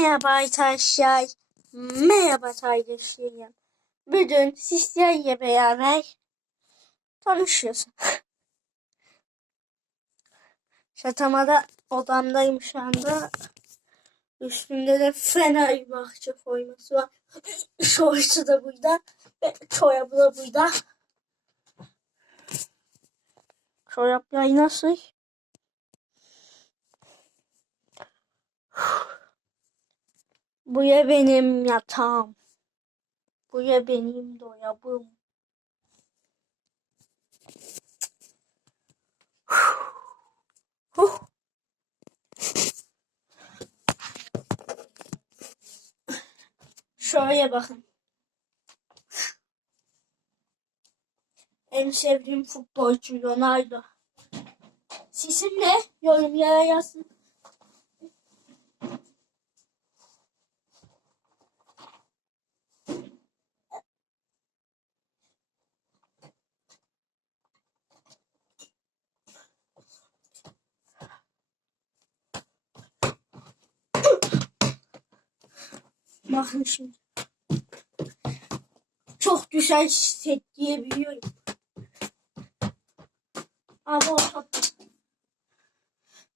Merhaba arkadaşlar. Merhaba kardeşlerim. Bugün sizlerle beraber tanışıyoruz. Şatamada odamdayım şu anda. Üstünde de Fenerbahçe forması var. Şortu da burada. Ve çorabı da burada. Çoraplar nasıl? Buraya benim yatağım. Buraya benim dolabım. Huh. Şöyle bakın. En sevdiğim futbolcu Ronaldo. Sizin ne? Yorumlara yazın. Bakın şimdi. Çok güzel set diyebiliyorum. Ama o tatlı.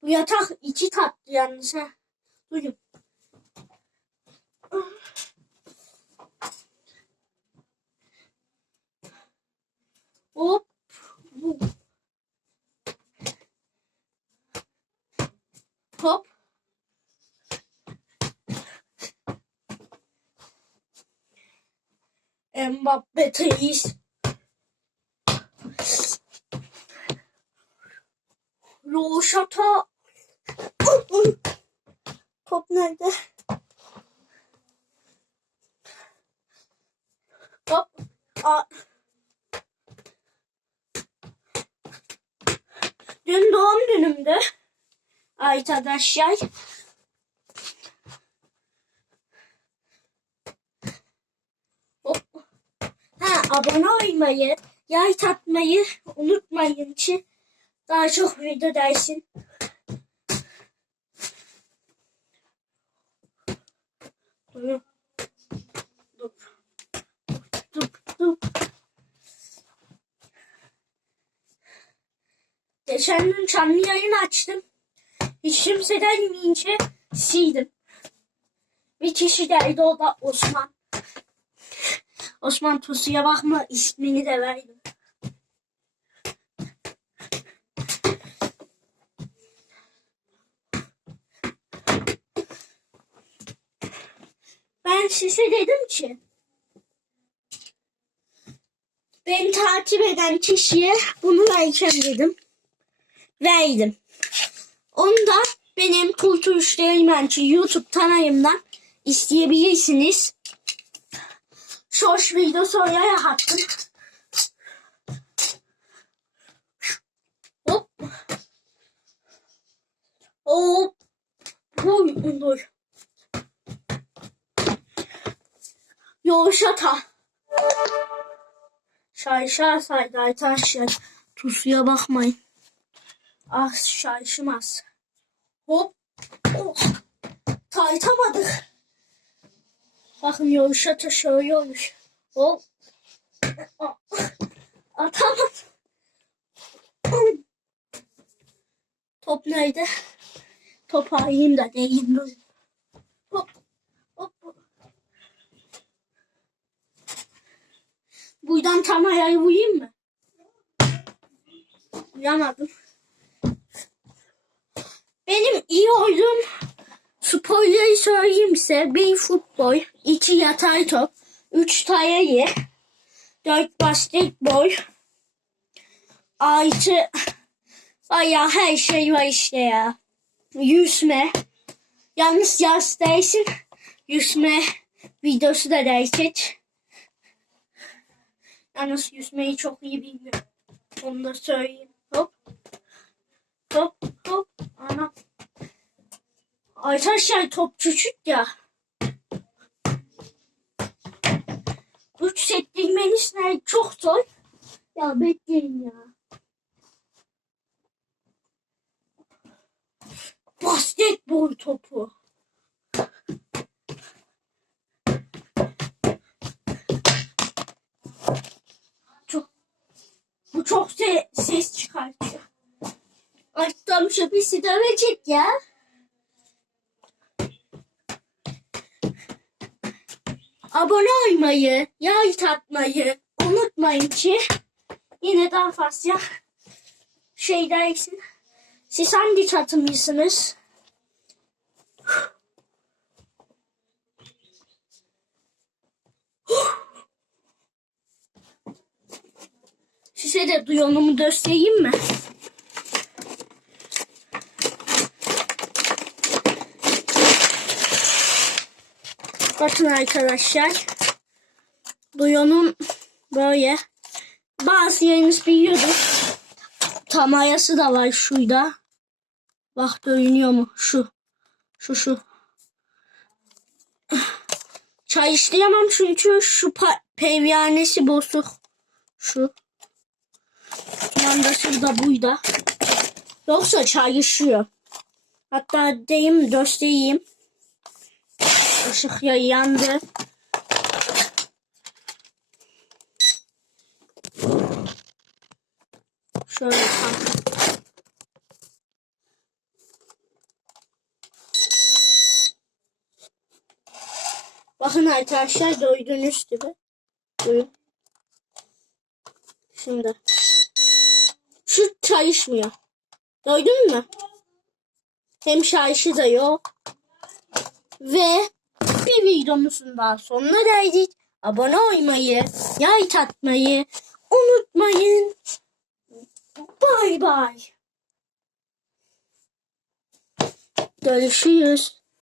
Bu yatak iki tatlı yalnız ha. Duyun. Hop. Bu. Hop. Mbappe Teis. Roşata. Top nerede? Hop. Aa. Dün doğum günümdü. Arkadaşlar. Hop. Ha, abone olmayı, like atmayı unutmayın ki daha çok video dersin. Dur. Dur. Dur. Dur. Geçen gün canlı yayın açtım. Hiç kimse gelmeyince sildim. Bir kişi geldi o da Osman. Osman Tosu'ya bakma ismini de verdim. Ben size dedim ki beni takip eden kişiye bunu vereceğim dedim. Verdim. Onu da benim Kültür Üsteğmenci YouTube kanalımdan isteyebilirsiniz. Short video soruya attım. Hop. Hop. Huy, dur. Yovşata. Şarşa saydı arkadaşlar. Tuzluya bakmayın. Ah şarşımaz. Hop. Oh. Taytamadık. Bakın yumuşata şöyle olmuş. Hop. Atamadım. Top nerede? Top alayım da değil böyle. Hop. Hop. Buradan tam ayağıyı vurayım mı? Vuramadım. Benim iyi olduğum Spoiler'ı söyleyeyim size. Bir futbol, iki yatay top, üç tayayı, dört basketbol, altı bayağı her şey var işte ya. Yüzme. Yalnız yaz dersin. Yüzme videosu da dersin. Yalnız yüzmeyi çok iyi bilmiyorum. Onu da söyleyeyim. Aytaş Arkadaşlar top küçük ya. Üç set bilmeniz ne çok zor. Ya bekleyin ya. Basketbol topu. Çok, bu çok se ses çıkartıyor. Artık tam şöpisi dövecek ya. Abone olmayı, like atmayı unutmayın ki yine daha fazla şey dersin. Siz hangi çatımlısınız? Size de duyonumu göstereyim mi? Bakın arkadaşlar. Duyonun böyle. Bazı yeriniz biliyordur. Tamayası da var şurada. Bak görünüyor mu? Şu. Şu şu. Çay işleyemem çünkü şu pevyanesi bozuk. Şu. Mandası da buyda. Yoksa çay ışıyor. Hatta deyim göstereyim. Işık ya yandı. Şöyle tam. Bakın arkadaşlar gördüğünüz gibi. Buyurun. Şimdi. Şu çalışmıyor. Gördün mü? Hem şarjı da yok. Ve bir videomuzun daha sonuna geldik. Abone olmayı, like atmayı unutmayın. Bay bay. Görüşürüz.